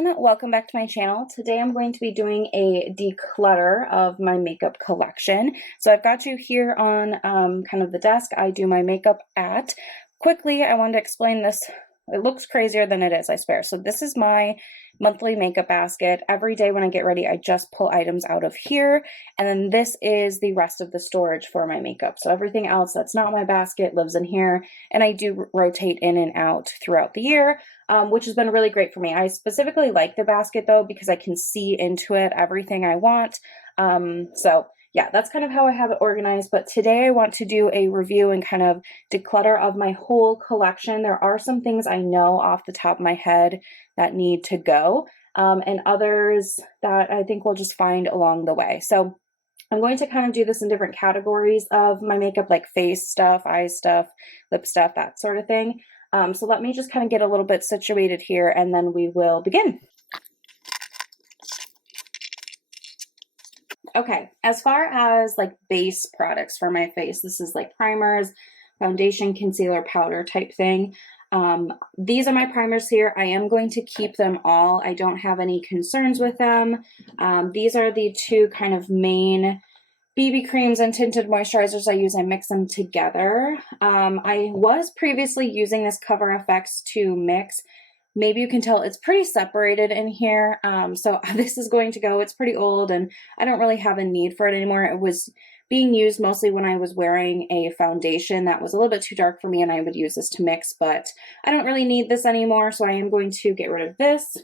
everyone, welcome back to my channel. Today I'm going to be doing a declutter of my makeup collection. So I've got you here on kind of the desk I do my makeup at. Quickly, I wanted to explain this. It looks crazier than it is, I swear. So this is my monthly makeup basket. Every day when I get ready, I just pull items out of here. And then this is the rest of the storage for my makeup. So everything else that's not my basket lives in here. And I do rotate in and out throughout the year, which has been really great for me. I specifically like the basket though, because I can see into it everything I want. So yeah, that's kind of how I have it organized, but today I want to do a review and kind of declutter of my whole collection. There are some things I know off the top of my head that need to go, and others that I think we'll just find along the way. So I'm going to kind of do this in different categories of my makeup, like face stuff, eye stuff, lip stuff, that sort of thing. So let me just kind of get a little bit situated here and then we will begin. Okay, as far as like base products for my face, this is like primers, foundation, concealer, powder type thing. These are my primers here. I am going to keep them all. I don't have any concerns with them. These are the two kind of main BB creams and tinted moisturizers I use. I mix them together. I was previously using this Cover FX to mix. Maybe you can tell it's pretty separated in here. So this is going to go. It's pretty old and I don't really have a need for it anymore. It was being used mostly when I was wearing a foundation that was a little bit too dark for me and I would use this to mix, but I don't really need this anymore. So I am going to get rid of this.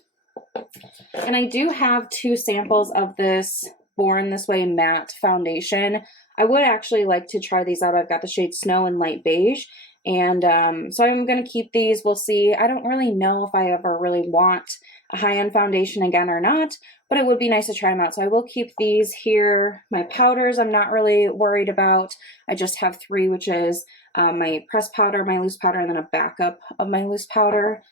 And I do have two samples of this Born This Way matte foundation. I would actually like to try these out. I've got the shade Snow and Light Beige. And so I'm going to keep these. We'll see. I don't really know if I ever really want a high-end foundation again or not, but it would be nice to try them out. So I will keep these here. My powders I'm not really worried about. I just have three, which is my pressed powder, my loose powder, and then a backup of my loose powder.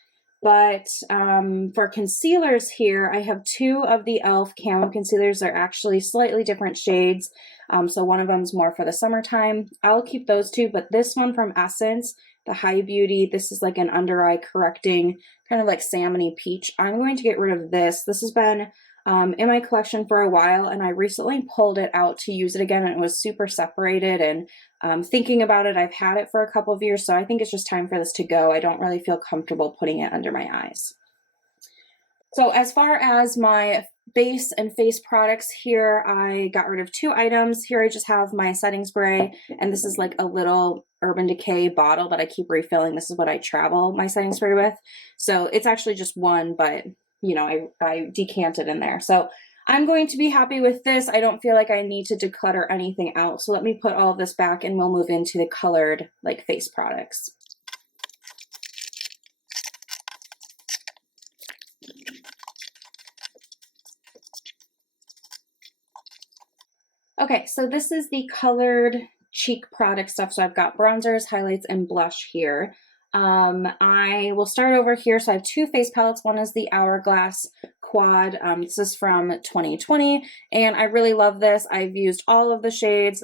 But for concealers here, I have two of the e.l.f. Camo concealers. They're actually slightly different shades. So one of them is more for the summertime. I'll keep those two, but this one from Essence, the High Beauty, this is like an under eye correcting, kind of like salmony peach. I'm going to get rid of this. This has been in my collection for a while, and I recently pulled it out to use it again, and it was super separated, and thinking about it, I've had it for a couple of years, so I think it's just time for this to go. I don't really feel comfortable putting it under my eyes. So as far as my base and face products here, I got rid of two items. Here I just have my setting spray, and this is like a little Urban Decay bottle that I keep refilling. This is what I travel my setting spray with. So it's actually just one, but you know, I decant it in there. So I'm going to be happy with this. I don't feel like I need to declutter anything out. So let me put all of this back and we'll move into the colored like face products. Okay, so this is the colored cheek product stuff. So I've got bronzers, highlights, and blush here. I will start over here. So I have two face palettes. One is the Hourglass Quad. This is from 2020, and I really love this. I've used all of the shades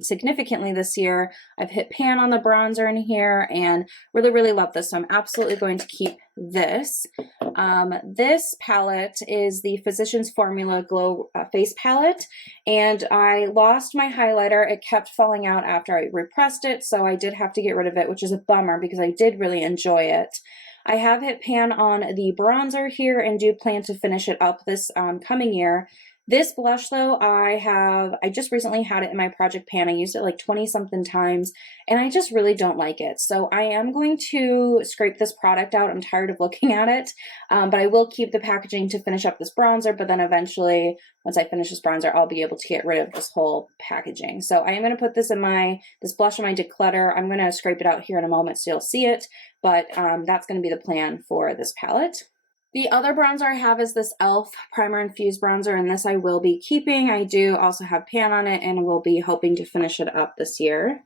significantly this year. I've hit pan on the bronzer in here and really love this. So I'm absolutely going to keep this. This palette is the Physicians Formula Glow Face Palette, and I lost my highlighter. It kept falling out after I repressed it, so I did have to get rid of it, which is a bummer because I did really enjoy it. I have hit pan on the bronzer here and do plan to finish it up this coming year. This blush though, I just recently had it in my project pan. I used it like 20 something times and I just really don't like it. So I am going to scrape this product out. I'm tired of looking at it, but I will keep the packaging to finish up this bronzer, but then eventually once I finish this bronzer, I'll be able to get rid of this whole packaging. So I am going to put this in this blush in my declutter. I'm going to scrape it out here in a moment so you'll see it, but that's going to be the plan for this palette. The other bronzer I have is this e.l.f. Primer Infused Bronzer, and this I will be keeping. I do also have pan on it and will be hoping to finish it up this year.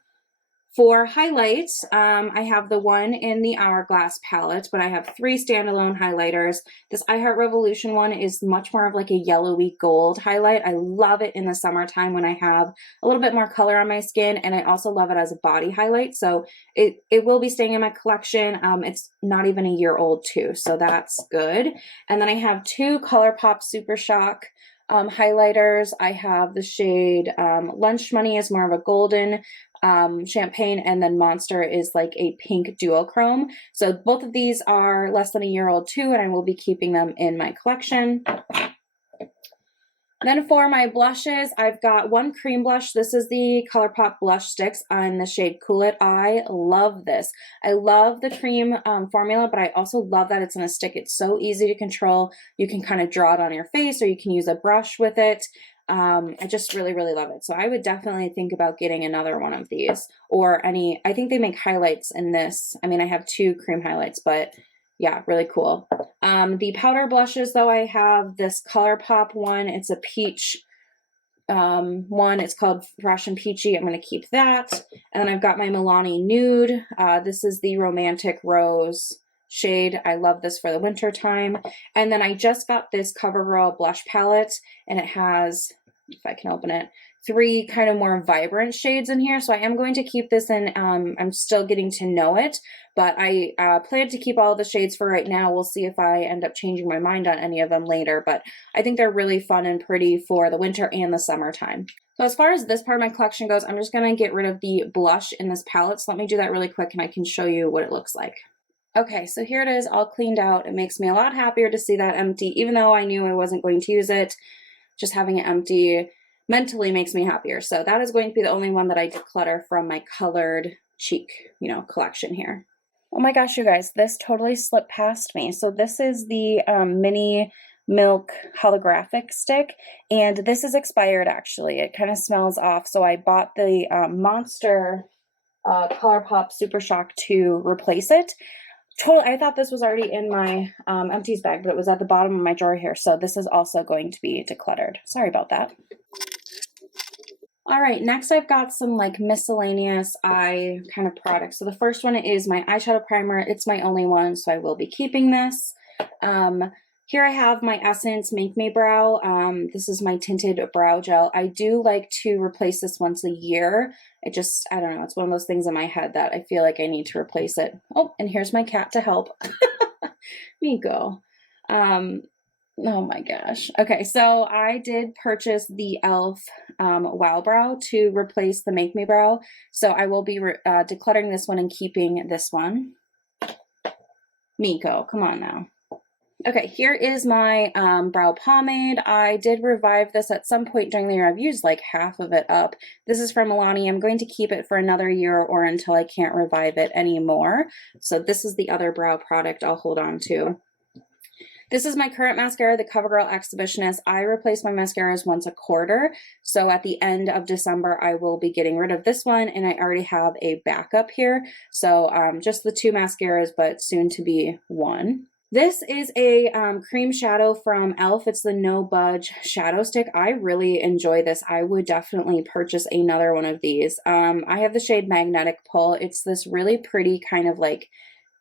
For highlights, I have the one in the Hourglass palette, but I have 3 standalone highlighters. This I Heart Revolution one is much more of like a yellowy gold highlight. I love it in the summertime when I have a little bit more color on my skin, and I also love it as a body highlight. So it will be staying in my collection. It's not even a year old too, so that's good. And then I have 2 ColourPop Super Shock highlighters. I have the shade Lunch Money is more of a golden champagne, and then Monster is like a pink duochrome. So both of these are less than a year old too, and I will be keeping them in my collection. Then for my blushes, I've got one cream blush. This is the ColourPop Blush Sticks in the shade Cool It. I love this. I love the cream formula, but I also love that it's in a stick. It's so easy to control. You can kind of draw it on your face, or you can use a brush with it. I just really, really love it. So I would definitely think about getting another one of these, or any, I think they make highlights in this. I mean, I have 2 cream highlights, but yeah, really cool. The powder blushes, though, I have this ColourPop one. It's a peach one. It's called Fresh and Peachy. I'm going to keep that. And then I've got my Milani Nude. This is the Romantic Rose shade. I love this for the winter time. And then I just got this CoverGirl blush palette, and it has, if I can open it, 3 kind of more vibrant shades in here. So I am going to keep this in. I'm still getting to know it, but I plan to keep all the shades for right now. We'll see if I end up changing my mind on any of them later, but I think they're really fun and pretty for the winter and the summertime. So as far as this part of my collection goes, I'm just going to get rid of the blush in this palette. So let me do that really quick, and I can show you what it looks like. Okay, so here it is all cleaned out. It makes me a lot happier to see that empty, even though I knew I wasn't going to use it. Just having it empty mentally makes me happier. So that is going to be the only one that I declutter from my colored cheek, collection here. Oh my gosh, you guys, this totally slipped past me. So this is the Mini Milk holographic stick, and this is expired actually. It kind of smells off. So I bought the Monster ColourPop Super Shock to replace it. Totally, I thought this was already in my empties bag, but it was at the bottom of my drawer here. So this is also going to be decluttered. Sorry about that. All right, next I've got some like miscellaneous eye kind of products. So the first one is my eyeshadow primer. It's my only one, so I will be keeping this. Here I have my Essence Make Me Brow. This is my tinted brow gel. I do like to replace this once a year. I don't know, it's one of those things in my head that I feel like I need to replace it. Oh, and here's my cat to help. Me go. Oh my gosh. Okay, so I did purchase the e.l.f. Wow Brow to replace the Make Me Brow. So I will be decluttering this one and keeping this one. Miko, come on now. Okay, here is my brow pomade. I did revive this at some point during the year. I've used like half of it up. This is from Milani. I'm going to keep it for another year or until I can't revive it anymore. So this is the other brow product I'll hold on to. This is my current mascara, the CoverGirl Exhibitionist. I replace my mascaras once a quarter. So at the end of December, I will be getting rid of this one, and I already have a backup here. So just the 2 mascaras, but soon to be 1. This is a cream shadow from e.l.f. It's the No Budge Shadow Stick. I really enjoy this. I would definitely purchase another one of these. I have the shade Magnetic Pull. It's this really pretty kind of like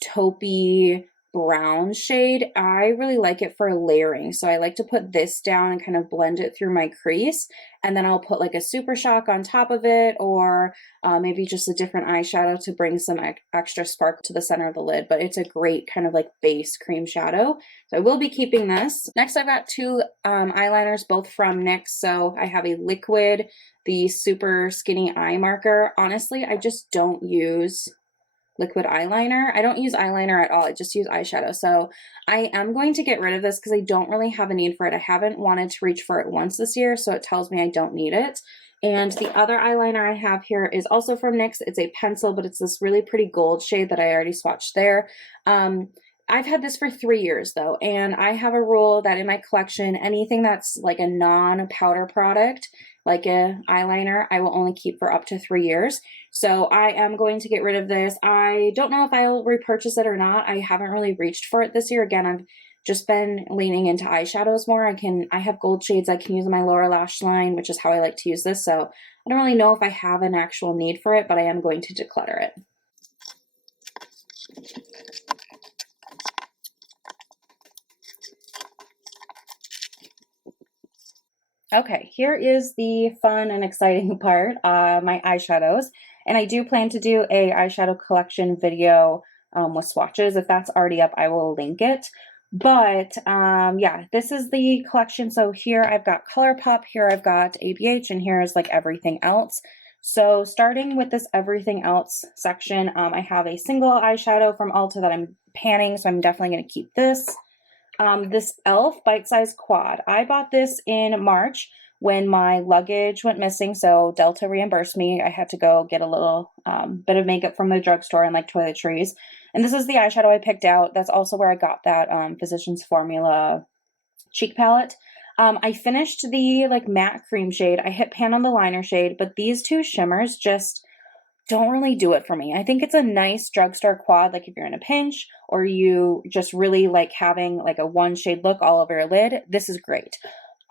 taupey brown shade. I really like it for layering. So I like to put this down and kind of blend it through my crease. And then I'll put like a Super Shock on top of it, or maybe just a different eyeshadow to bring some extra spark to the center of the lid. But it's a great kind of like base cream shadow. So I will be keeping this. Next, I've got 2 eyeliners, both from NYX. So I have a liquid, the Super Skinny Eye Marker. Honestly, I just don't use liquid eyeliner. I don't use eyeliner at all. I just use eyeshadow. So I am going to get rid of this because I don't really have a need for it. I haven't wanted to reach for it once this year, so it tells me I don't need it. And the other eyeliner I have here is also from NYX. It's a pencil, but it's this really pretty gold shade that I already swatched there. I've had this for 3 years though, and I have a rule that in my collection, anything that's like a non-powder product, like a eyeliner, I will only keep for up to 3 years. So I am going to get rid of this. I don't know if I'll repurchase it or not. I haven't really reached for it this year. Again, I've just been leaning into eyeshadows more. I have gold shades I can use in my lower lash line, which is how I like to use this. So I don't really know if I have an actual need for it, but I am going to declutter it. Okay, here is the fun and exciting part, my eyeshadows. And I do plan to do a eyeshadow collection video with swatches. If that's already up, I will link it. But yeah, this is the collection. So here I've got ColourPop, here I've got ABH, and here is like everything else. So starting with this everything else section, I have a single eyeshadow from Ulta that I'm panning, so I'm definitely going to keep this. This e.l.f. bite-sized quad. I bought this in March when my luggage went missing, so Delta reimbursed me. I had to go get a little bit of makeup from the drugstore and like toiletries. And this is the eyeshadow I picked out. That's also where I got that Physicians Formula cheek palette. I finished the like matte cream shade. I hit pan on the liner shade, but these two shimmers just don't really do it for me. I think it's a nice drugstore quad, like if you're in a pinch or you just really like having like a one shade look all over your lid. This is great.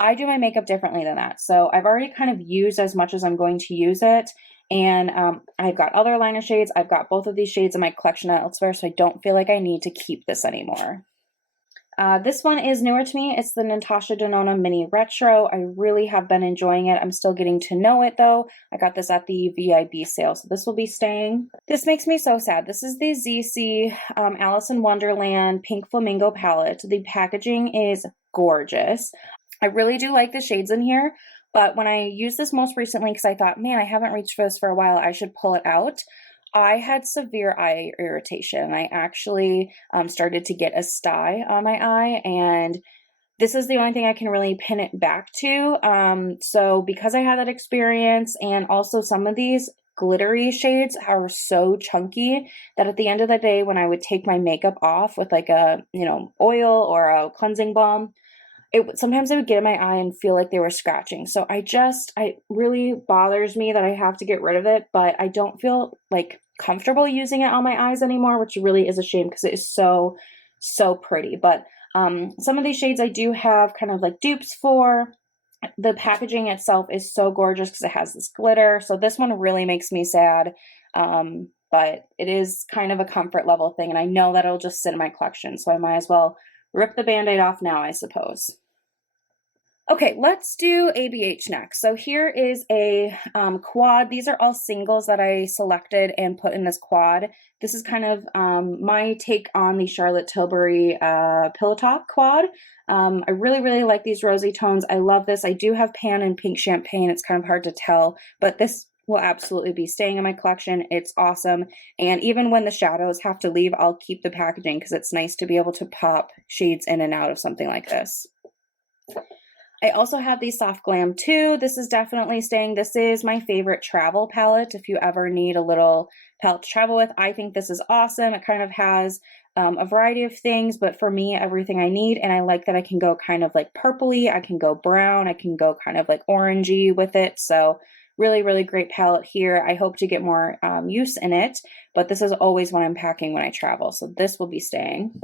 I do my makeup differently than that. So I've already kind of used as much as I'm going to use it. And I've got other liner shades. I've got both of these shades in my collection elsewhere, so I don't feel like I need to keep this anymore. This one is newer to me. It's the Natasha Denona Mini Retro. I really have been enjoying it. I'm still getting to know it though. I got this at the VIB sale, so this will be staying. This makes me so sad. This is the ZC Alice in Wonderland Pink Flamingo palette. The packaging is gorgeous. I really do like the shades in here, but when I used this most recently, because I thought, man, I haven't reached for this for a while, I should pull it out. I had severe eye irritation. I actually started to get a sty on my eye, and this is the only thing I can really pin it back to. So because I had that experience, and also some of these glittery shades are so chunky that at the end of the day, when I would take my makeup off with like a, oil or a cleansing balm, sometimes I would get in my eye and feel like they were scratching. So it really bothers me that I have to get rid of it, but I don't feel like comfortable using it on my eyes anymore, which really is a shame because it is so, so pretty. But some of these shades I do have kind of like dupes for. The packaging itself is so gorgeous because it has this glitter. So this one really makes me sad. But it is kind of a comfort level thing, and I know that it'll just sit in my collection, so I might as well rip the band-aid off now, I suppose. Okay, let's do ABH next. So here is a quad. These are all singles that I selected and put in this quad. This is kind of my take on the Charlotte Tilbury Pillow Talk quad. I really, really like these rosy tones. I love this. I do have pan and pink champagne. It's kind of hard to tell, but this will absolutely be staying in my collection. It's awesome. And even when the shadows have to leave, I'll keep the packaging because it's nice to be able to pop shades in and out of something like this. I also have the Soft Glam 2. This is definitely staying. This is my favorite travel palette. If you ever need a little palette to travel with, I think this is awesome. It kind of has a variety of things, but for me, everything I need. And I like that I can go kind of like purpley. I can go brown. I can go kind of like orangey with it. So really, really great palette here. I hope to get more use in it, but this is always what I'm packing when I travel. So this will be staying.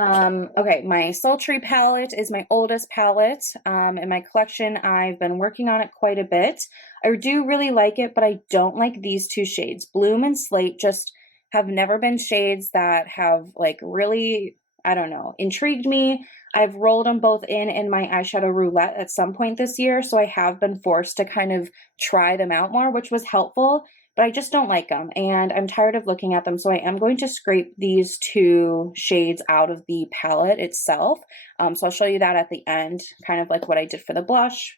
Okay, my Sultry palette is my oldest palette in my collection. I've been working on it quite a bit. I do really like it, but I don't like these two shades. Bloom and Slate just have never been shades that have like really, I don't know, intrigued me. I've rolled them both in my eyeshadow roulette at some point this year, so I have been forced to kind of try them out more, which was helpful. But I just don't like them, and I'm tired of looking at them, so I am going to scrape these two shades out of the palette itself. So I'll show you that at the end, kind of like what I did for the blush.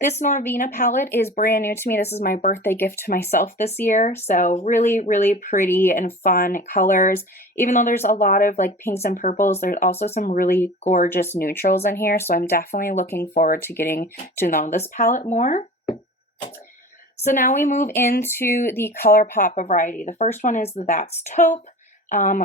This Norvina palette is brand new to me. This is my birthday gift to myself this year, so really, really pretty and fun colors. Even though there's a lot of like pinks and purples, there's also some really gorgeous neutrals in here, so I'm definitely looking forward to getting to know this palette more. So now we move into the ColourPop variety. The first one is the That's Taupe.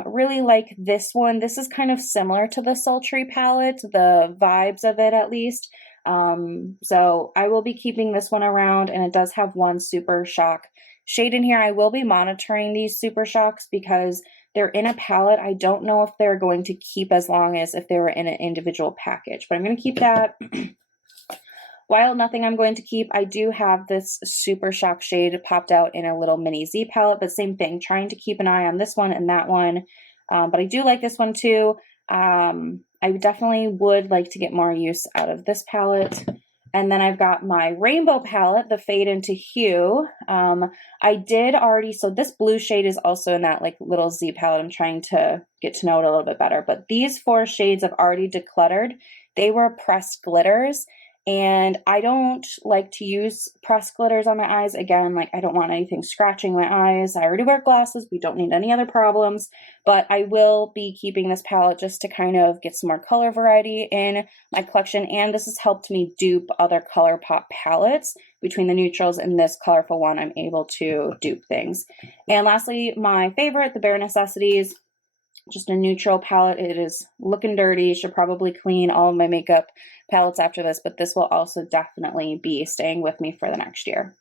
Really like this one. This is kind of similar to the Sultry palette, the vibes of it at least. So I will be keeping this one around, and it does have one Super Shock shade in here. I will be monitoring these Super Shocks because they're in a palette. I don't know if they're going to keep as long as if they were in an individual package, but I'm going to keep that. While nothing I'm going to keep, I do have this Super Shock shade popped out in a little mini Z palette, but same thing, trying to keep an eye on this one and that one. But I do like this one too. I definitely would like to get more use out of this palette. And then I've got my rainbow palette, the Fade into Hue. I did already, so this blue shade is also in that like little Z palette. I'm trying to get to know it a little bit better. But these 4 shades I've already decluttered. They were pressed glitters. And I don't like to use pressed glitters on my eyes. Again, like I don't want anything scratching my eyes. I already wear glasses. We don't need any other problems. But I will be keeping this palette just to kind of get some more color variety in my collection. And this has helped me dupe other ColourPop palettes. Between the neutrals and this colorful one, I'm able to dupe things. And lastly, my favorite, the Bare Necessities. Just a neutral palette. It is looking dirty. Should probably clean all of my makeup palettes after this, but this will also definitely be staying with me for the next year.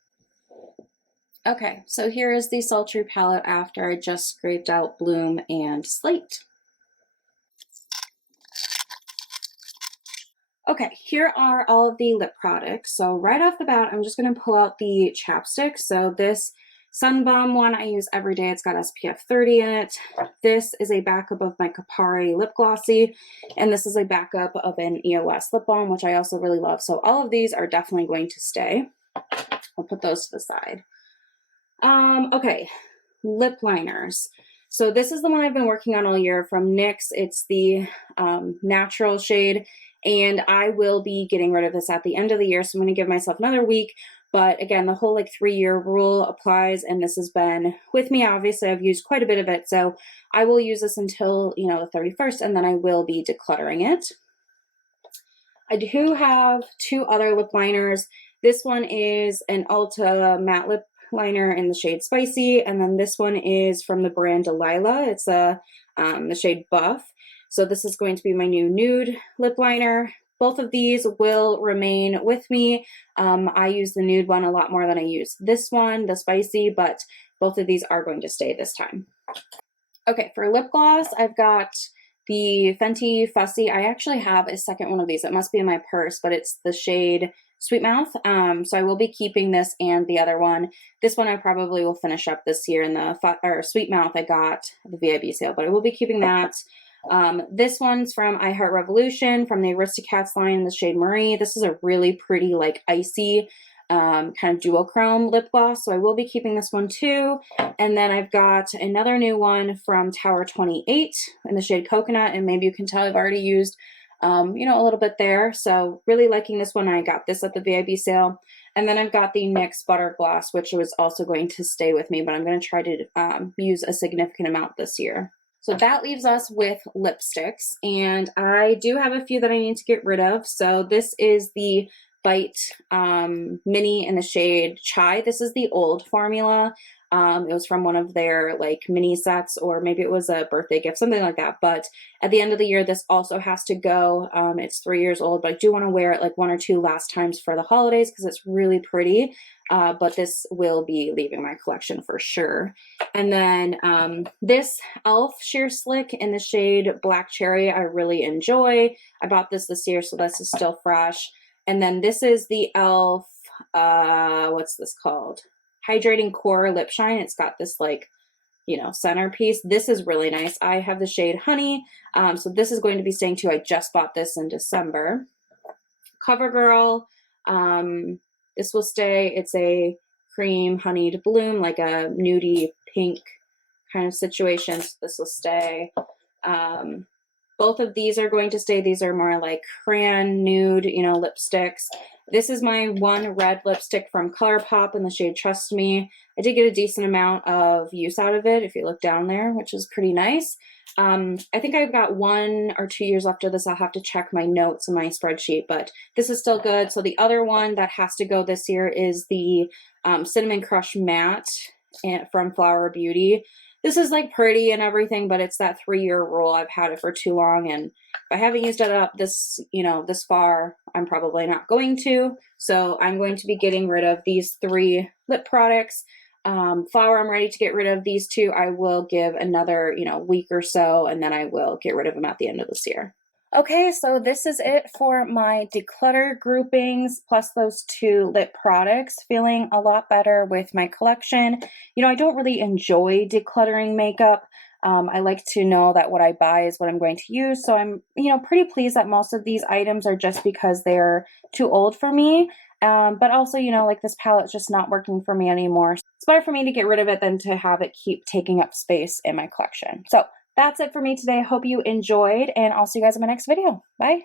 Okay, so here is the Sultry palette after I just scraped out Bloom and Slate. Okay, here are all of the lip products. So right off the bat, I'm just going to pull out the chapstick. So this Sun Bomb one I use every day. It's got SPF 30 in it. This is a backup of my Kapari lip glossy, and this is a backup of an EOS lip balm, which I also really love. So all of these are definitely going to stay. I'll put those to the side. Okay, lip liners. So this is the one I've been working on all year from NYX. It's the natural shade, and I will be getting rid of this at the end of the year. So I'm going to give myself another week. But again, the whole like 3-year rule applies, and this has been with me. Obviously, I've used quite a bit of it, so I will use this until, you know, the 31st, and then I will be decluttering it. I do have 2 other lip liners. This one is an Ulta matte lip liner in the shade Spicy, and then this one is from the brand Delilah. It's the shade Buff. So this is going to be my new nude lip liner. Both of these will remain with me. I use the nude one a lot more than I use this one, the Spicy, but both of these are going to stay this time. Okay, for lip gloss, I've got the Fenty Fussy. I actually have a second one of these. It must be in my purse, but it's the shade Sweet Mouth. So I will be keeping this and the other one. This one I probably will finish up this year. In the Sweet Mouth, I got the VIB sale, but I will be keeping that. This one's from I Heart Revolution, from the Aristocats line in the shade Marie. This is a really pretty, like icy, kind of duochrome lip gloss, so I will be keeping this one too. And then I've got another new one from Tower 28 in the shade Coconut, and maybe you can tell I've already used, you know, a little bit there. So really liking this one. I got this at the VIB sale. And then I've got the NYX Butter Gloss, which was also going to stay with me, but I'm going to try to use a significant amount this year. So that leaves us with lipsticks, and I do have a few that I need to get rid of. So this is the Bite mini in the shade Chai. This is the old formula. It was from one of their like mini sets, or maybe it was a birthday gift, something like that. But at the end of the year, this also has to go. It's 3 years old, but I do want to wear it like 1 or 2 last times for the holidays because it's really pretty. But this will be leaving my collection for sure. And then this e.l.f. Sheer Slick in the shade Black Cherry, I really enjoy. I bought this year, so this is still fresh. And then this is the e.l.f. What's this called? Hydrating Core Lip Shine. It's got this like, you know, centerpiece. This is really nice. I have the shade Honey. So this is going to be staying too. I just bought this in December. CoverGirl. This will stay. It's a cream honeyed bloom, like a nudie pink kind of situation. So this will stay. Both of these are going to stay. These are more like crayon nude, you know, lipsticks. This is my one red lipstick from ColourPop in the shade Trust Me. I did get a decent amount of use out of it, if you look down there, which is pretty nice. I think I've got 1 or 2 years left of this. I'll have to check my notes in my spreadsheet, but this is still good. So the other one that has to go this year is the Cinnamon Crush Matte from Flower Beauty. This is like pretty and everything, but it's that 3-year rule. I've had it for too long, and if I haven't used it up this, you know, this far, I'm probably not going to. So I'm going to be getting rid of these 3 lip products. Flower, I'm ready to get rid of. These 2, I will give another, you know, week or so, and then I will get rid of them at the end of this year. Okay, so this is it for my declutter groupings plus those two lip products. Feeling a lot better with my collection. You know, I don't really enjoy decluttering makeup. I like to know that what I buy is what I'm going to use. So I'm, you know, pretty pleased that most of these items are just because they're too old for me. But also, you know, like this palette's just not working for me anymore. It's better for me to get rid of it than to have it keep taking up space in my collection. So that's it for me today. I hope you enjoyed, and I'll see you guys in my next video. Bye.